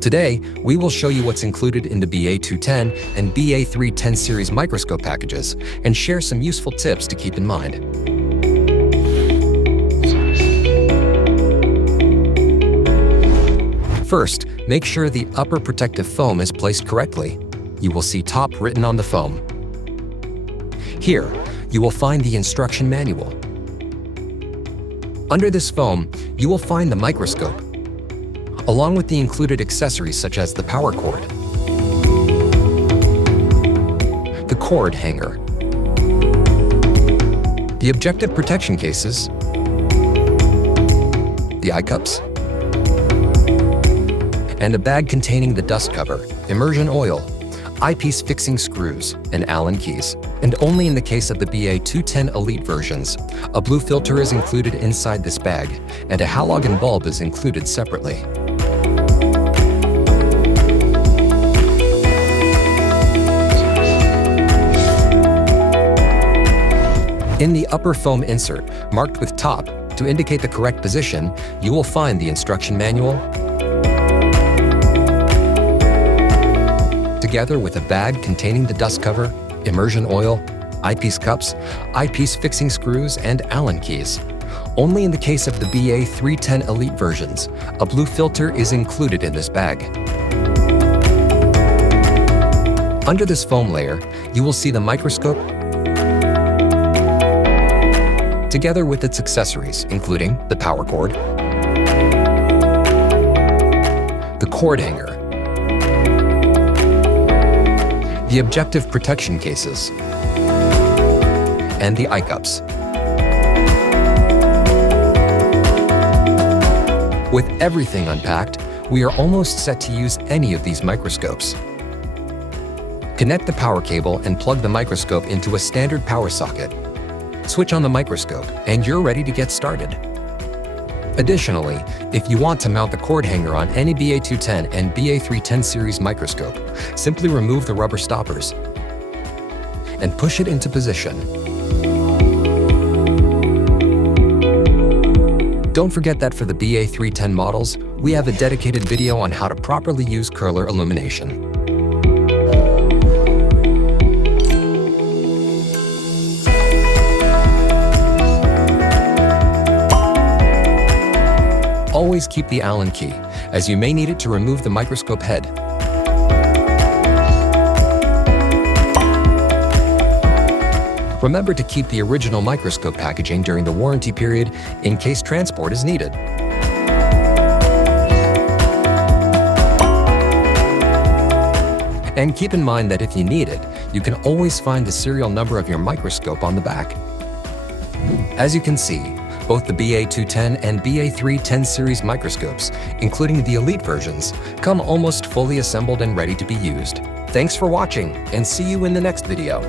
Today, we will show you what's included in the BA210 and BA310 series microscope packages and share some useful tips to keep in mind. First, make sure the upper protective foam is placed correctly. You will see "top" written on the foam. Here, you will find the instruction manual. Under this foam, you will find the microscope, along with the included accessories such as the power cord, the cord hanger, the objective protection cases, the eye cups, and a bag containing the dust cover, immersion oil, eyepiece fixing screws, and Allen keys. And only in the case of the BA210 Elite versions, a blue filter is included inside this bag, and a halogen bulb is included separately. In the upper foam insert, marked with "top," to indicate the correct position, you will find the instruction manual, together with a bag containing the dust cover, immersion oil, eyepiece cups, eyepiece fixing screws, and Allen keys. Only in the case of the BA310 Elite versions, a blue filter is included in this bag. Under this foam layer, you will see the microscope, together with its accessories, including the power cord, the cord hanger, the objective protection cases, and the eye cups. With everything unpacked, we are almost set to use any of these microscopes. Connect the power cable and plug the microscope into a standard power socket. Switch on the microscope, and you're ready to get started. Additionally, if you want to mount the cord hanger on any BA210 and BA310 series microscope, simply remove the rubber stoppers and push it into position. Don't forget that for the BA310 models, we have a dedicated video on how to properly use curler illumination. Always keep the Allen key, as you may need it to remove the microscope head. Remember to keep the original microscope packaging during the warranty period in case transport is needed. And keep in mind that if you need it, you can always find the serial number of your microscope on the back. As you can see, both the BA210 and BA310 series microscopes, including the Elite versions, come almost fully assembled and ready to be used. Thanks for watching, and see you in the next video.